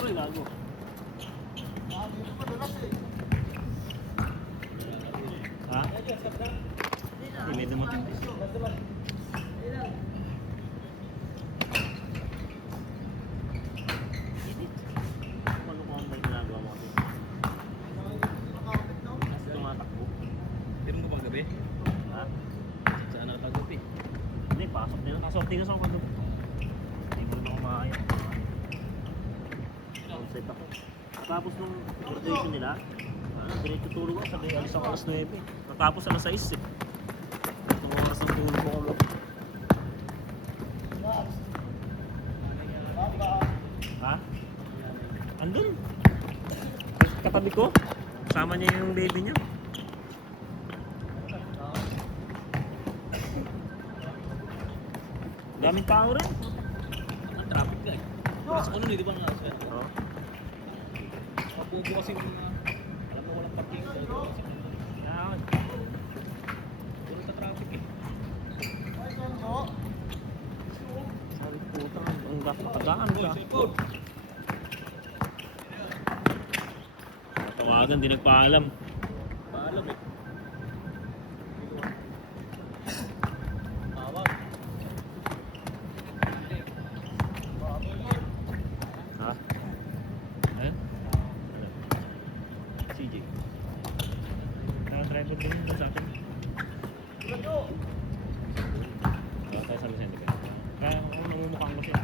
Uy, gago. Ha? Hindi, may dumating din. Ano kung may ginagawa mo kasi? Tumatakbo. Tira mo ba gabi? Ha? Saan nakatagup eh? Hindi, pasok nila. Kasorti ka sa ako doon. Hindi mo rin ako makakaya. Outside ako. Tapos nung graduation nila, diretso tulog ako. Sabi, alis ako alas 9. Natapos alas 6 eh. Itong oras ng tulog ko ako. Ha? Andun. Katabi ko. Kasama niya yung baby niya. Daming tao rin. Ang traffic ka eh. Mas ano di ba nga? Oo. Kapupo kasi mga, alam mo walang parking. Yan. Puro sa traffic eh. Sabi puta, ang nakadaan ka. Tawagan, di nagpaalam. Paalam eh. Tawag. Ha? Eh? CJ. Naka-driver din yun sa atin. Wala tayo sa Vicente ka. Kaya ako namumukhang ko siya.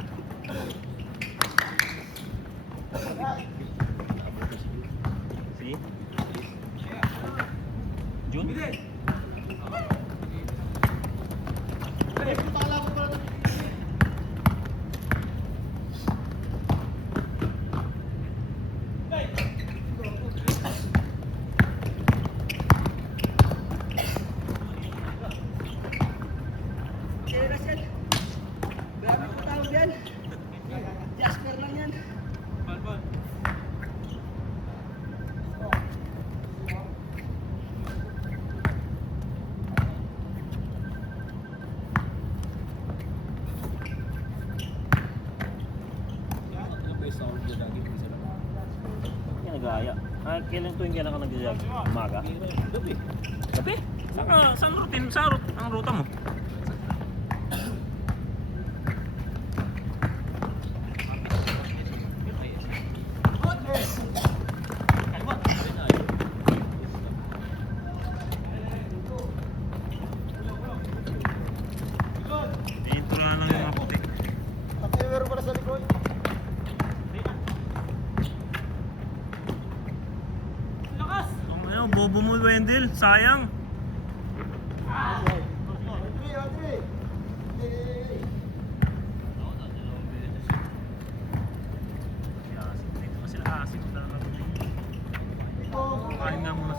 Si? June? Jasper lang yan. Ang best sound ko lagi isa lang. Kaya nag-aaya. Kailan ka nag-jog? Umaga? Gabi. Gabi? Saan routine? Ang ruta mo? Dito na lang yung apotek. Meron pala sa likod. Ano, bobo mo Wendell, sayang. Andre. Dito na sila asin. Kain nga muna.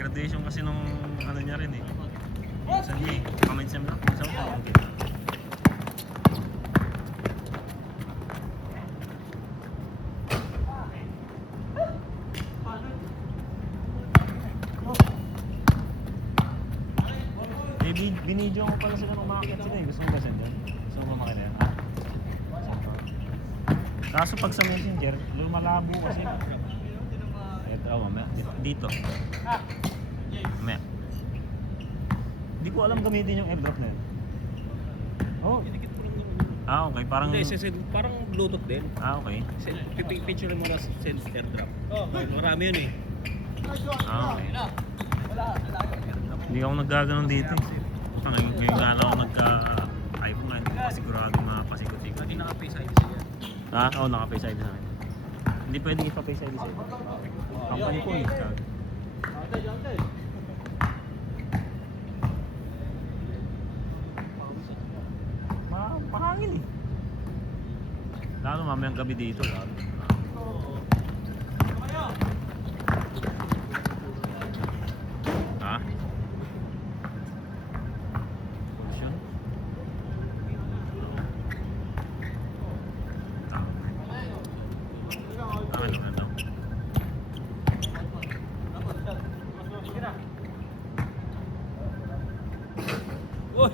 Graduation kasi nung ano niya rin eh. Minsan niya eh. Comments niya lang. Minsan ko okay. Eh, binidyo ko pala sila nung makakit sila eh. Gusto mo ba send yan? Gusto mo ba makita yan? Kaso pag sa messenger, lumalabo kasi. Eto, mamaya. Dito. Mamaya. Hindi ko alam gamitin yung airdrop na yun. Oh. Dinikit ko lang naman. Okay. Parang... Hindi, parang Bluetooth din. Okay. Picture mo na send airdrop. Marami yun eh. Okay. Hindi ako naggaganon dito eh. Ngayon nga lang ako nagka-iPhone nga. Hindi ko pa sigurado makapasikot-sikot. Hindi naka-face ID siya. Ha? Oo, naka-Face ID sa akin. Hindi pwedeng ipa-Face ID sa'yo. Company ko eh. Mahangin eh. Lalo mamayang gabi dito. Lalo. Ha? Pollution? Ano? Uy!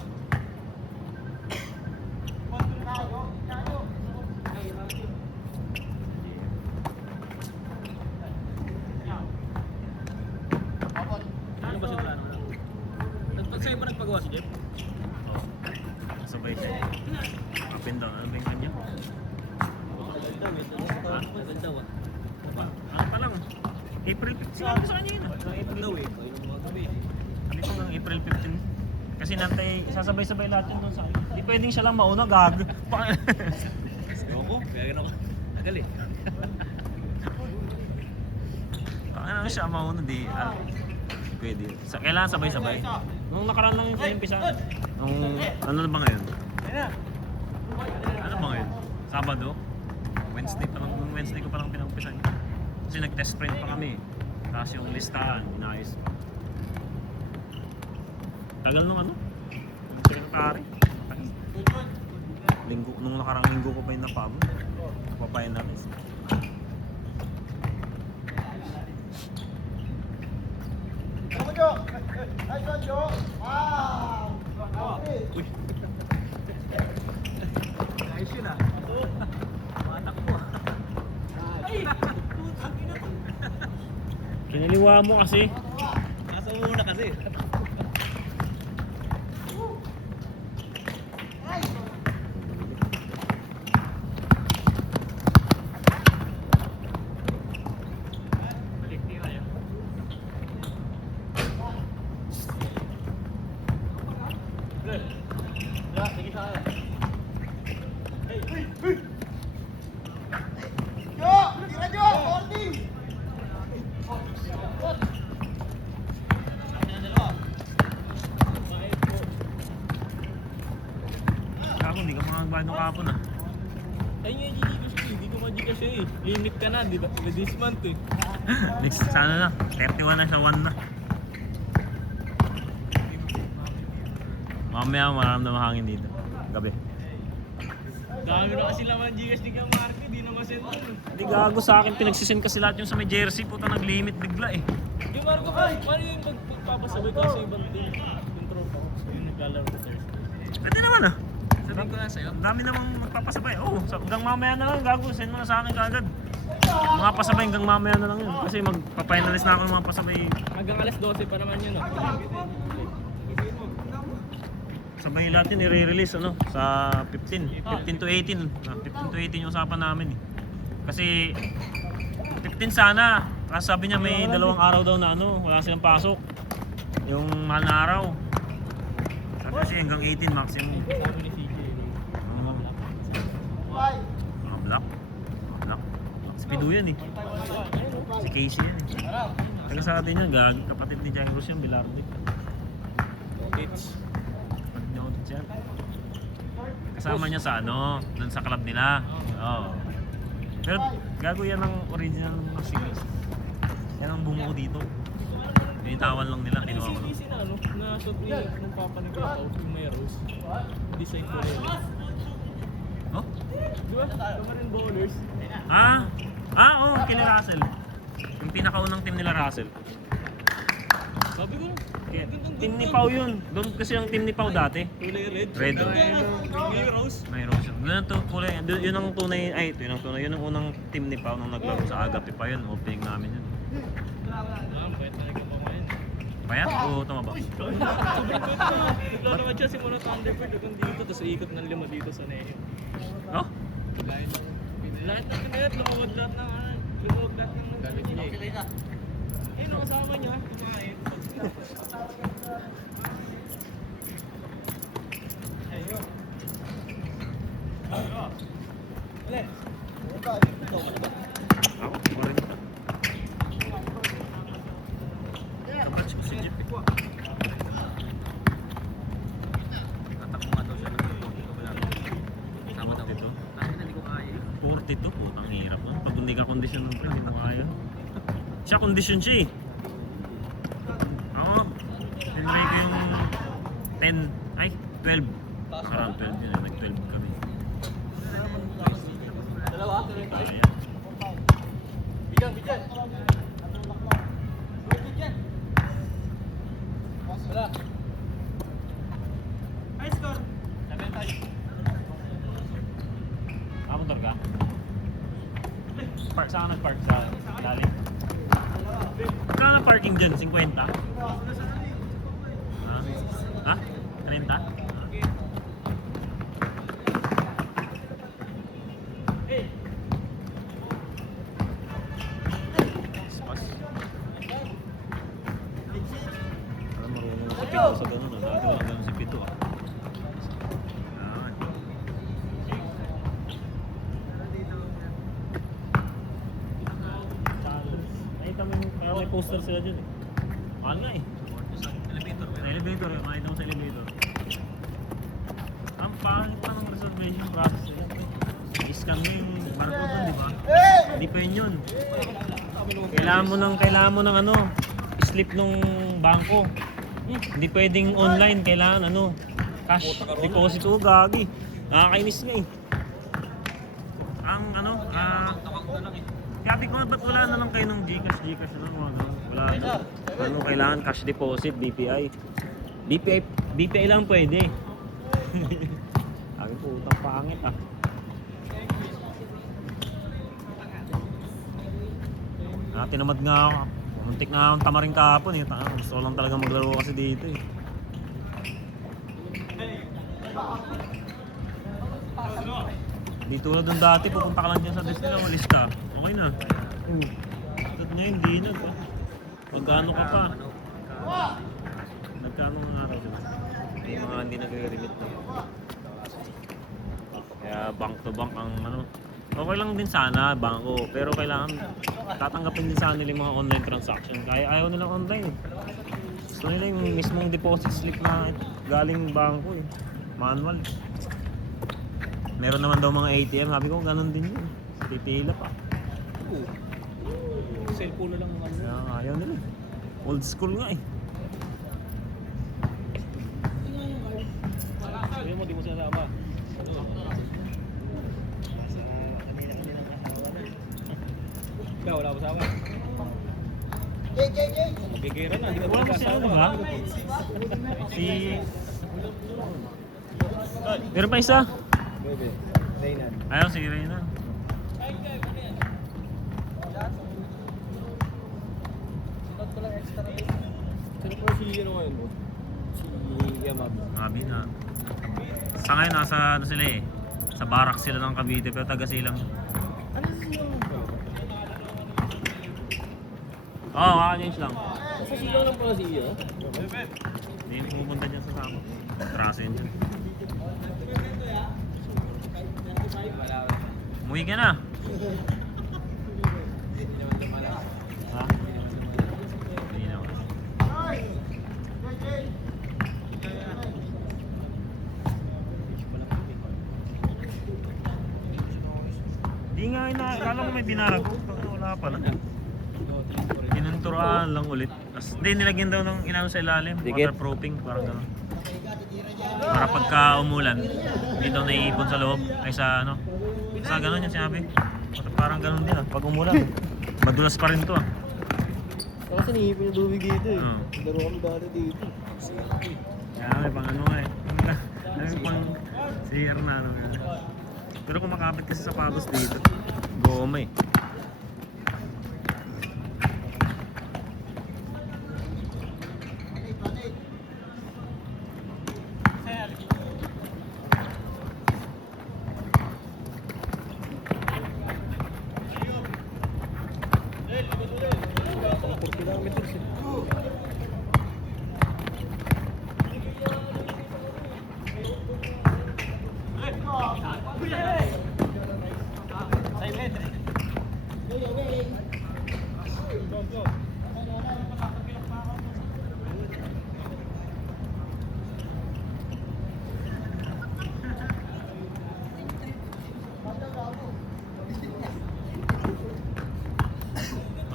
sabay-sabay siya. Up and down. Ano ba yung kanya? Ano pa lang? April 15. Sinabi ko sa kanya yun. April daw eh. Ayun ang mga gabi. Sabi ko ng April 15. Kasi nantay, sasabay-sabay lahat yun doon sa akin. Di pwedeng siya lang mauna, gag. Ako, kaya ganun ako. Tagal eh. Ano siya mauna, di. Pwede. Kailangan sabay-sabay. Nung nakaraan lang yung umpisa. Nung, ano na ba ngayon? Ano ba ngayon? Sabado? Wednesday pa lang, nung Wednesday ko pa lang pinag-umpisan. Kasi nag-test print pa kami. Tapos yung listahan, inayos. Tagal nung ano? Yung secretary. Linggo, nung nakarang linggo ko pa yung napagod. Papainalis. Ano Jo? Nice one, Jo. Uy. Ayos yun ah. Matakbo ah. Kiniliwa mo kasi. Nasa una kasi. Balik, di kaya. Jo! Tira Jo! Holding! Ako, hindi ka makagbayad ng kapon ah. Ayun yung Gcash ko, hindi ko ma-Gcash yun eh. Limit ka na, di ba? This month eh. Next, sana na. 31 na siya, 1 na. Mamaya maramdam ang hangin dito. Gabi. Dami na kasi laman Gcash ni Kang Marco, di na masend yun. Hindi gago sa akin, pinagsisend kasi lahat yung sa may jersey. Puta, nag-limit bigla eh. Yung Marco pa, paano yung magpapasabay ka sa ibang team? Control pa. Yung naglalaro ko Thursday. Pwede naman ah. Sabihin ko na sa'yo. Ang dami namang magpapasabay. Oo, hanggang mamaya na lang gago. Send mo na sa akin kaagad. Mga pasabay hanggang mamaya na lang yun. Kasi magpa-finalist na ako ng mga pasabay. Hanggang alas 12 pa naman yun. Sabay lahat yun, i-release ano, sa 15. 15 to 18. 15 to 18 yung usapan namin eh. Kasi 15 sana. Kasi sabi niya may 2 araw daw na ano, wala silang pasok. Yung mahal na araw. Sabi kasi hanggang 18 maximum. Sabi ni CJ. Bye! Mga black. Mga black. Speedo yan eh. Si Casey yan eh. Taga sa atin yan, gagi kapatid ni Jairus yung Bilardo. It's Kapatid ni Otis yan. Kasama niya sa ano, dun sa club nila. Oo. Pero gago yan ang original ng series. Yan ang bumuo dito. Binitawan lang nila, kinuha ko lang. CDC na ano, na shot ni nung papa ni Kuya Pao, yung may rose. Design ko rin. Oh? Di ba? Kamarin bowlers. Oo, kila Russell. Yung pinakaunang team nila Russell. Sabi ko, Kaya, team ni Pau yun. Doon kasi yung team ni Pau dati. kulay red. Red. May rose. May rose. Doon to kulay. Yun ang tunay. Ay, ito yun ang tunay. Yun ang unang team ni Pau nung naglaro sa Agape pa yun. Opening namin yun. Bait talaga pa ngayon. Payat o tumaba? Sobrang bait na. Naglaro naman siya simula Thunderbird hanggang dito, tapos ikot ng 5 dito sa Neo. Oh? Lahat ng pinayat, lumawag lahat ng lumawag lahat ng gamit niya eh. Eh, nakasama niya, kumain. Ayun. Ale. Ako, pa rin. Kabatch ko si Jeep. Tatakbo nga daw siya ng dito wala. Tama daw Dito? Bakit hindi ko kaya? 42 po, ang hirap nun. Pag hindi ka kondisyon nun, hindi mo kaya. Siya kondisyon siya eh. Oo. Tinry ko yung 10, ay 12. Parang 12 yun eh, nag-12 kami. Dalawa? Kaya. Bigyan, bigyan. Wala. High score. 7-5. Nakapuntor ka? Park, saan ka nag-park? Sa daling? Saan ka parking dyan? 50? Ha? Ha? 30? poster sila dyan eh. Mahal nga eh. Sa elevator eh. Makita mo sa elevator. Ang pangit pa ng reservation process nila. I-scan mo yung barcode nun, di ba? Hindi pa yun. Kailangan mo ng ano, slip nung bangko. Hindi pwedeng online, kailangan ano, cash deposit. Oo, gagi. Nakakainis nga eh. Ang ano, sabi ko, ba't wala na lang kayo ng Gcash na mga ganun? Wala na. Ano, kailangan cash deposit, BPI. BPI lang pwede. Sabi ko, utang pangit ah. Tinamad nga ako. Muntik na akong tamaring kahapon eh. Gusto ko lang talaga maglaro kasi dito eh. Di tulad ng dati, pupunta ka lang dyan sa Disneyland, ulis ka. Okay na. At ngayon, hindi na. Magkano ka pa? Nagkano nga araw dyan? Yung mga hindi nagre-remit na. Kaya bank to bank ang ano. Okay lang din sana, bangko. Pero kailangan tatanggapin din sana nila yung mga online transaction. Kaya ayaw nilang online eh. Gusto nila yung mismong deposit slip na galing bangko eh. Manual. Meron naman daw mga ATM. Sabi ko, ganun din yun. Pipila pa. Cellphone na lang ang ano. Kaya ayaw nila eh. Old school nga eh. Sabi mo, di mo sinasama. Ikaw, wala ko sawa. Magigera na, hindi ka Wala mo si ano ba? Si... Meron pa isa? Ayaw, si Reyna. Sino po si ano ngayon mo? Si Yamabi. Mabi na. Sa ngayon, nasa ano sila eh. Sa barak sila ng Cavite, pero taga silang... Ano si Yamabi? Oo, kaka-change lang. Sa sigaw lang pala si Iyo? Hindi yung pumunta dyan sa sama. Trasin dyan. Umuwi ka na. Ha? Hindi naman. Hindi nga kala ko may binarag ko. Wala pala. Pinunturuan lang ulit. Tapos hindi, nilagyan daw ng inano sa ilalim. Dikit. Waterproofing, parang gano'n. Para pagka umulan, hindi daw naiipon sa loob. Ay sa ano. Sa gano'n yung sinabi. Parang gano'n din ah. Pag umulan, madulas pa rin to ah. Kasi nihipin yung tubig dito eh. Hmm. Laro kami dati dito. Kaya may pang ano nga eh. May pang CR na ano. Pero kumakapit kasi sa pagos dito. Goma eh.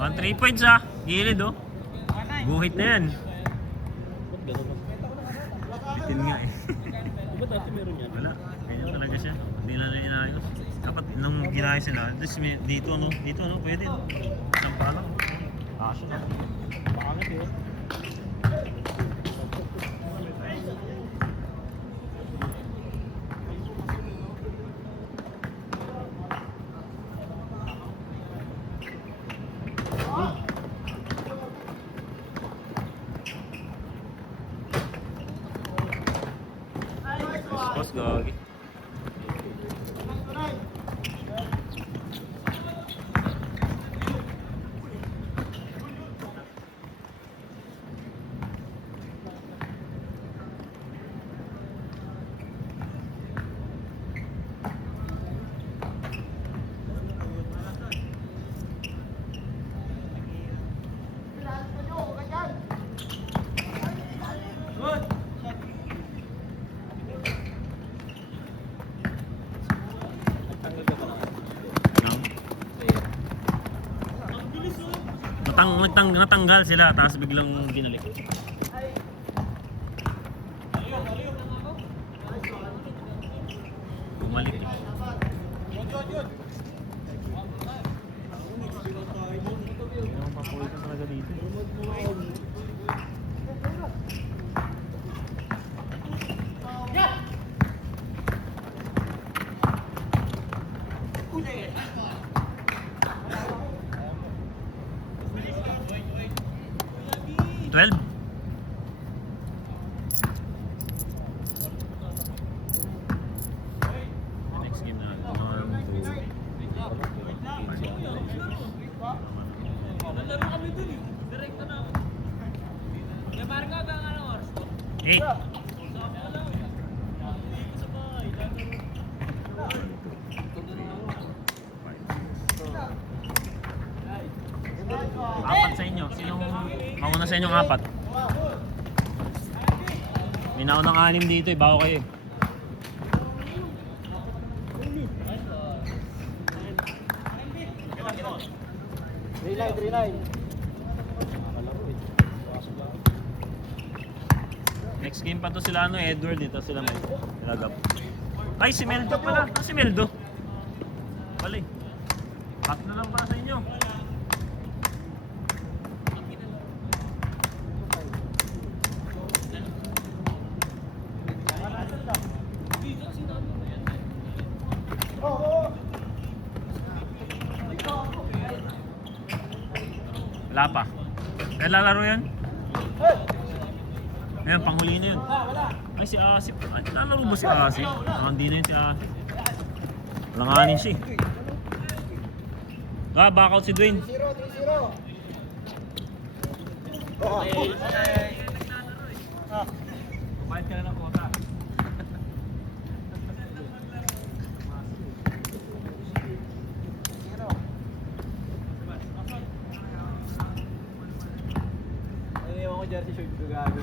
Ang 3 points ah. Gilid oh. Buhit na yan. Ba't gano'n ba? Bitin nga eh. Di ba dati meron yan? Wala. Ganyan talaga siya. Hindi na rin inayos. Dapat nung ginaya sila, dito no, pwede no. Sampa lang. Asya na. Pangit eh. Boss, gagi. natanggal sila, tapos biglang binalik. Bumalik. Ang papuwi ka talaga dito. Twelve. Next game na. 1, 2, Nalaro kami dun eh. Direkto na. Kaya parang ka ba nga oras ko? 8. Sabi ka lang. Hindi ko sa bahay. Apat sa inyo. Sinong mauna sa inyong apat? May naunang 6 dito eh. Bago kayo eh. Three-line. Next game pa to sila ano, Edward dito sila may nilagap. Ay, si Meldo pala. Ah, si Meldo. Bali. Tatlo lang para sa inyo. Wala pa. Kaya lalaro yan? Ayan, panghuli na yun. Ay, si Asip. Ay, lalaro ba si Asip? Hindi na yun si Asip. Langanin siya eh. Back out si Dwayne. 3-0. Kumain ka na ng kota. Ewan ko jersey shirt ko gago.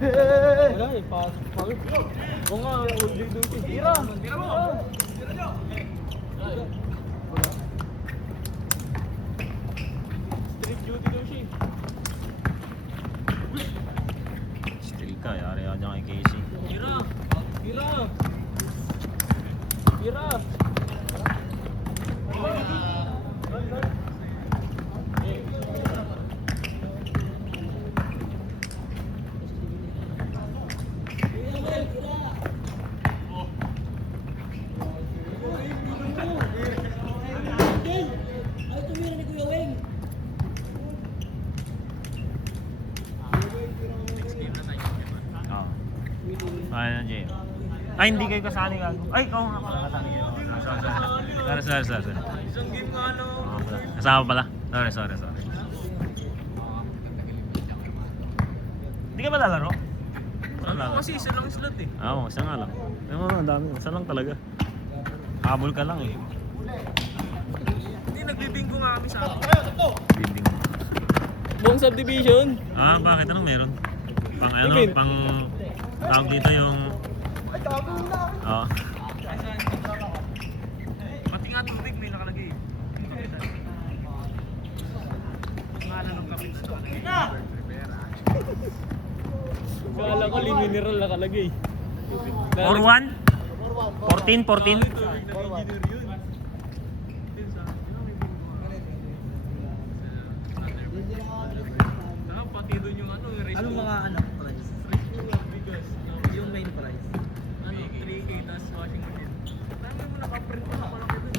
Wala eh, pasok. Oo nga, old day doon siya. Tira! Tira mo! Tira nyo! Street duty daw siya. Still ka, yari ako dyan kay Casey. Tira! Tira! Tira! Oo. Ay, Jay. Ay, hindi kayo kasali ka. Ay, oo nga pala. Kasali kayo. Sorry. Isang game nga no. Kasama pala. Sorry. Hindi ka ba lalaro? Ano kasi isa lang slot eh. Oo, isa nga lang. Pero ang dami. Isa lang talaga. Habol ka lang eh. Hindi, nagbibinggo nga kami sa akin. Binding. Buong subdivision. Ah, bakit? Anong meron? Pang ano? Even. Pang... Tawag dito yung... Ay, tabi na. Oo. Pati nga tubig may nakalagay. Pangalan ng kapit sa nakalagay. Kala ko mineral nakalagay. 4-1? 14? Pati doon yung ano, Anong mga price? bigas. Yung main price. Ano, 3K tas washing machine. Dami mo nakaprint mo na malaki doon.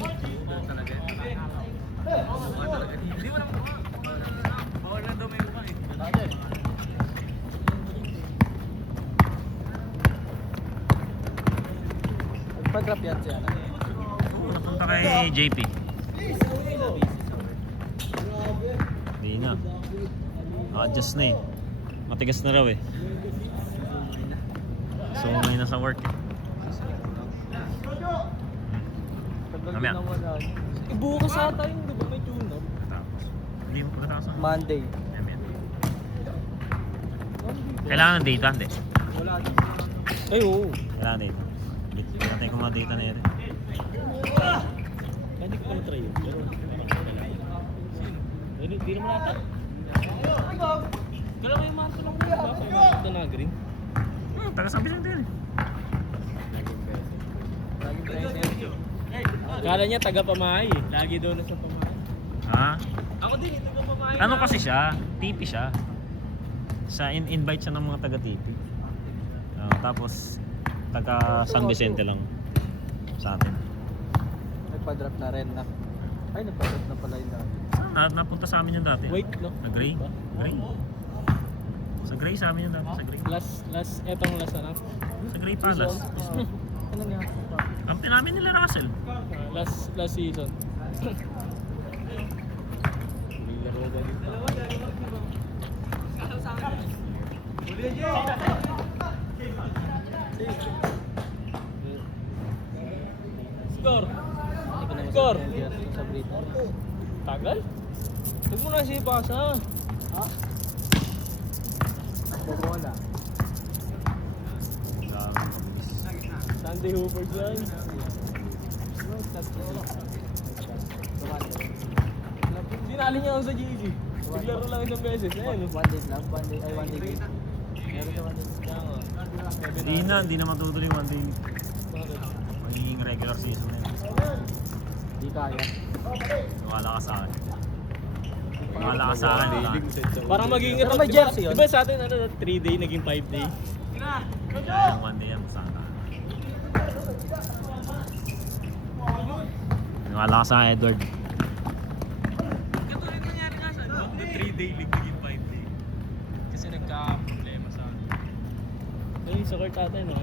Doon talaga. Mukha talaga. Hindi mo na mukha. Bawal na daw may mukha eh. Pag-grab yan siya. Napunta kay JP. Hindi na. Adjust na eh. Matigas na raw eh. So may nasa work eh. Mamaya. Bukas ata yung di ba may tune up? Tapos. Hindi mo pagkatapos. Monday. Kailangan ng data, hindi. Wala din. Ay, oo. Kailangan data. Patay ko mga data na yun. Hindi ko na try yun. Pero hindi naman ata. Kala ko yung mga tulong ko. Ito na green. Taga-sabi lang din eh. Kala niya taga Pamay. Lagi doon sa Pamay. Ha? Ako din, taga Pamay. Ano kasi siya? TP siya. Invite siya ng mga taga-TP. Tapos, taga San Vicente lang sa atin. Nagpa-drop na rin na. Ay, nagpa-drop na pala yung dati. Napunta sa amin yung dati. Wait, no? Sa Gray. Gray. Sa Gray sa amin yung dati. Sa Gray. Etong last na. Sa Gray Palace. Ano nga? Kampi namin nila Russell. Last season. Laro ba dito? Score! Score! Sa Brito. Tagal? Huwag mo na siya ipasa. Ha? Bobola. Sunday Hooper dyan. Sinali niya ako sa GG. Naglaro lang isang beses. Ayun. One day lang. One day. Ay, one day game. Meron sa one day. Hindi na matutuloy one day. Bakit? Magiging regular season na yun. Di kaya. Wala ka sa akin. Wala ka sa akin. Wala. Parang magiging Pero may jersey yun. Diba sa atin, 3 day, naging 5 day? Kaya yung one day yan. Sana. Wala ka sa akin, Edward. Ito yung nangyari nga sa 3 day league, naging 5 day. Kasi nagka-problema sa atin. Ay, sa court natin, no?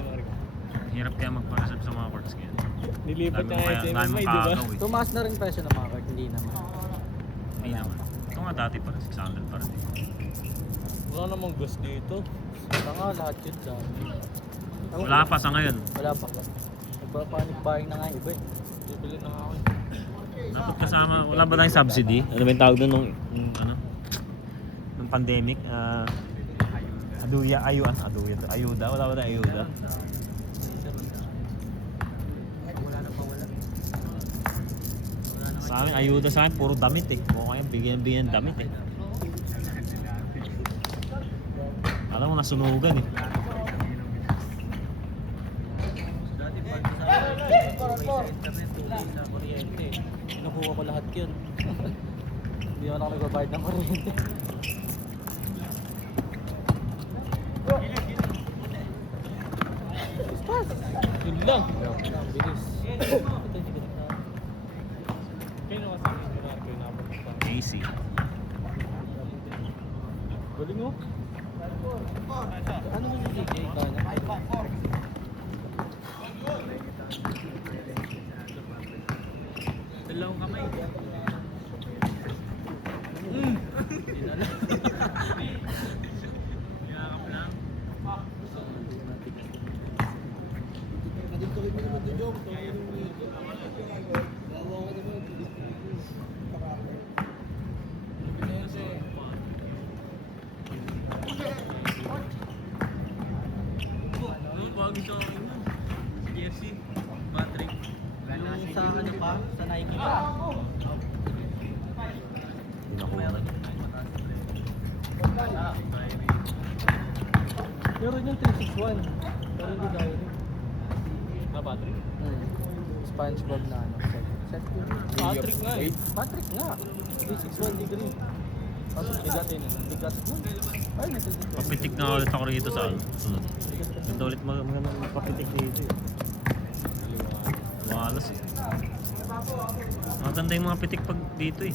Hirap kaya magpa-reserve sa mga courts ngayon. Nilipat Dami nga mo yung kaya- dami mo MMA, di ba? kakagaw eh. Tumaas na rin presyo ng mga card. Hindi naman. Hindi naman. Ito nga dati pa rin, 600 pa rin. Wala namang gusto dito. Ito nga lahat yun dami. Wala pa sa ngayon. Wala pa. Nagpa-panic buying na nga yung iba eh. Bibili na ako. Dapat kasama, wala ba tayong subsidy? Ano ba yung tawag doon nung nung pandemic? Ayuda. Wala ba tayong ayuda? Sa amin, ayuda sa amin, puro damit eh. Mukha yan, bigyan damit eh. Alam mo, nasunugan eh. Nakuha ko lahat yun. Hindi naman ako nagbabayad ng kuryente. Yun lang. Ang bilis. Ito hindi ko na. Kaya naman sa akin, kunwari ko napunta. AC. Galing mo. Ano yung DJ? Dalawang kamay. Yakap lang. Bago sa akin yun. KFC. Battery. Sa ano pa? Sa Nike pa? Hindi nakuha. Meron yung 361. Pero hindi dahil. Na battery? SpongeBob na ano. Set ko. Patrick nga eh. Patrick nga. 361 degree. Bigat yun. Bigat nun. Ay, nagsisit ko. Papitik na ulit ako rito sa sunod. Ganda ulit magpapitik dito eh. Walas eh. Maganda yung mga pitik pag dito eh.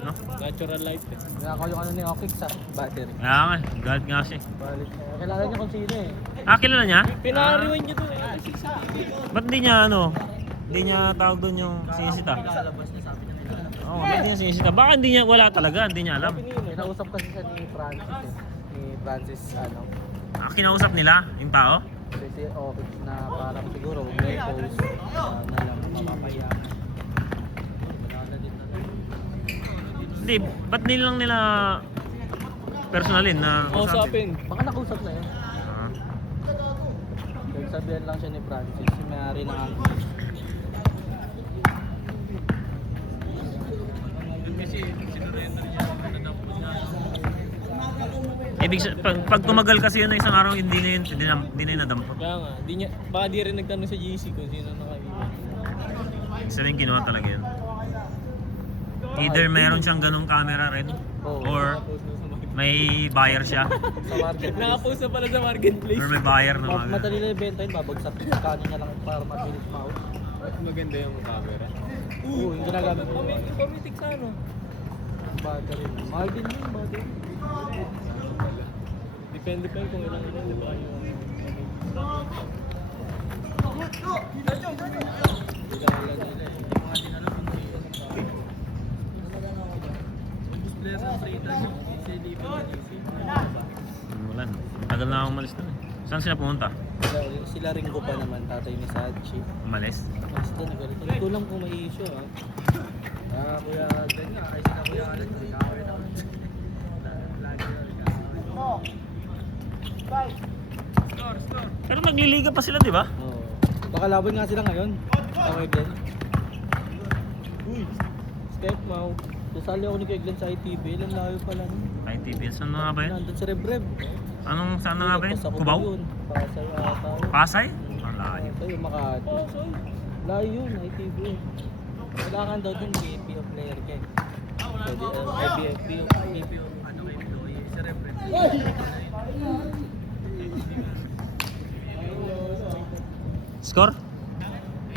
No? Natural light eh. Nakakuha yung ano ni Okik sa battery. Kaya nga eh, guard nga siya eh. Balik. Kilala niyo kung sino eh. Kilala niya? Pinariwan niyo doon eh. Ba't hindi niya hindi niya tawag doon yung sinisita? Nilalabas niya, sabi niya nilalabas. Oo, hindi niya sinisita. Baka hindi niya, wala talaga, hindi niya alam. Kinausap kasi siya ni Francis eh. Ni Francis ano. Kinausap nila, yung tao? Kasi Okik na parang siguro may post na lang mamamaya. Hindi, Hindi, ba't nilang nila personalin na Kausapin. Baka nakausap na yun. Ah. Sabihan lang siya ni Francis, si may-ari ng Angkor. Kasi sinurrender niya. Natapos na. Pag tumagal kasi yun na isang araw, hindi na yun nadampot. Kaya nga, baka di rin nagtanong sa GC kung sino nakaiwan. Isa rin kinuha talaga yun. Either meron siyang ganong camera rin, or may buyer siya, Sa marketplace. Nakapost na pala sa marketplace. or may buyer na mga Madali lang yung benta yun, babagsak kanin niya lang para mabilis ma-out. Maganda yung camera. Oo, yung ginagamit ko. Pamitik sa ano? Battery. Mahal din yun, battery. Depende pa yun kung ilang di ba yung... Wala na. Tagal na akong umalis na. Saan sila pumunta? Sila Ringo pa naman, tatay ni Sachi. Umalis? Mas doon, nagalit. Hindi ko lang kung may issue, ha? Kuya, ganyan, ay sila kuya Alan, kuya Alan. Pero nagliliga pa sila, di ba? Oo. Baka laban nga sila ngayon. Tama Glenn. Uy! Step Mau. Sasali ako ni Kuya Glenn sa ITV. Ilan layo pala nun. ITV, saan na nga ba yun? Nandun sa Rebreb. Saan na nga ba yun? Sa Cubao? yun. Pasay ata yun. Pasay? Ang layo. Pasay, Makati. Pasay. Layo yun, ITV. Kailangan daw dun BPO player ka eh. Pwede, BPO ano kay Pinoy. Sa Rebreb. Score?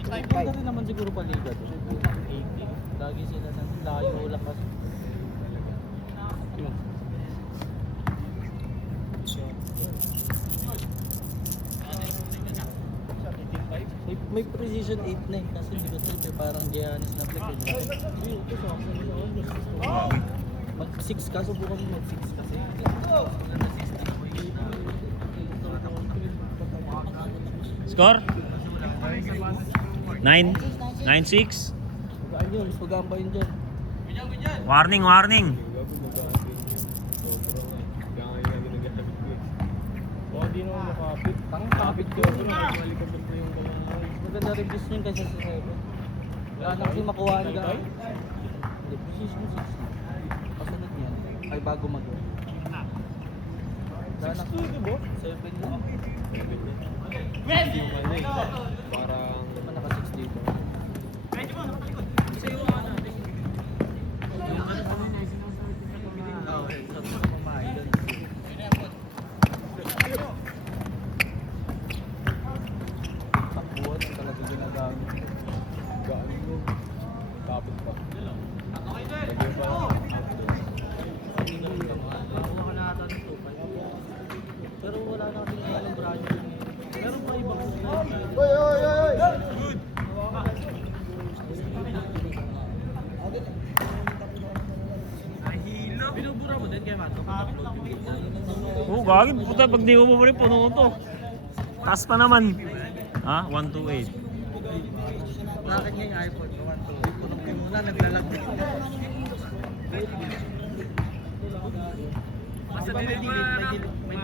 Pwede rin naman siguro paliga to. 80. Lagi sila sa layo lang kasi. Yun. May precision 8 na eh. Kasi hindi ko trip eh. Parang Giannis na flag eh. Mag 6 ka. Subukan mo mag 6 kasi. Score? 9? 9-6? Magaan yun. Mas magaan pa yun dyan. Warning, warning! Oo, di naman makapit. Kapit ko yun. Malikabot ko yung maganda rin gusto yun kasi sa 7. Wala na kasi makuha ang gaan. Hindi, position 6. Kasunod niyan. Ay bago mag 6 to, di ba? 7 yun. Parang naman naka 6 dito. Kasi yung ano natin. Yung ano pa rin ay sinasabi ko na okay, sabi ko mamahay doon. Takbuhan yung talaga ginagamit. Galing mo. Tapos pa. Lagyan pa lang. Nakuha ka na ata ng 2.5. Pero wala na kasi ng brand new. Meron pa ibang Good! Nahilo! Binubura mo din kaya Mato kung upload yung video. Oo, gagi. Puta, pag di mo pa rin, puno to. Taas pa naman. Ha? 128. Bakit nga yung iPhone ko? Puno ko muna, naglalag din. Basta delete mo na na. May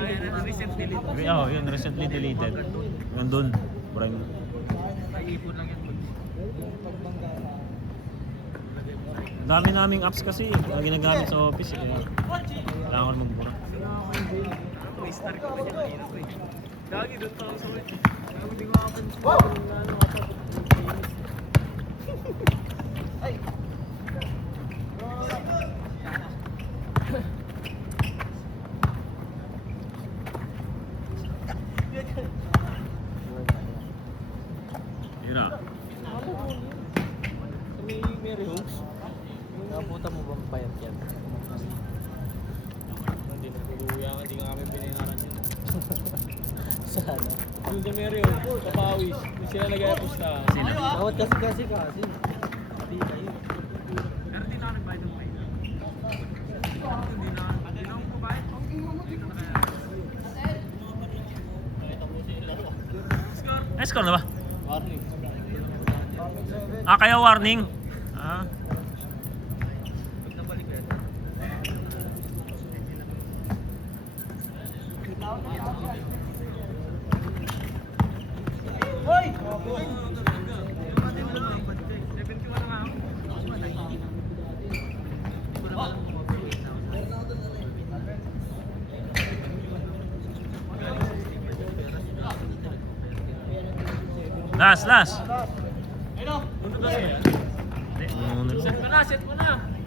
recent delete. Oo, yun. Recently deleted. Nandun. Brang. Nag-ipon lang yan. Dami naming apps kasi na ginagamit sa office. Kailangan ko magbura. Restart ko pa niya kanina ko eh. Lagi doon pa ako sa wet. Hindi ko makapansin. Ay! Hira. May Mary Homes. Nakapunta mo bang payat yan? Hindi na tuluya ka, hindi nga kami binayaran yun. Sana? Yung sa Mary Homes, sa Pawis. Hindi sila nag-apusta. Sino? Bawat kasi. Hindi kayo. Pero di na kami bayad ng bayad. Hindi na ako kubayad. Hindi na kaya. Ay, score na ba? Warning. Ah, kaya warning. Ah. Pag nabalik yan. Last. Ayun o. Hindi, ununod. Set mo na, set mo na.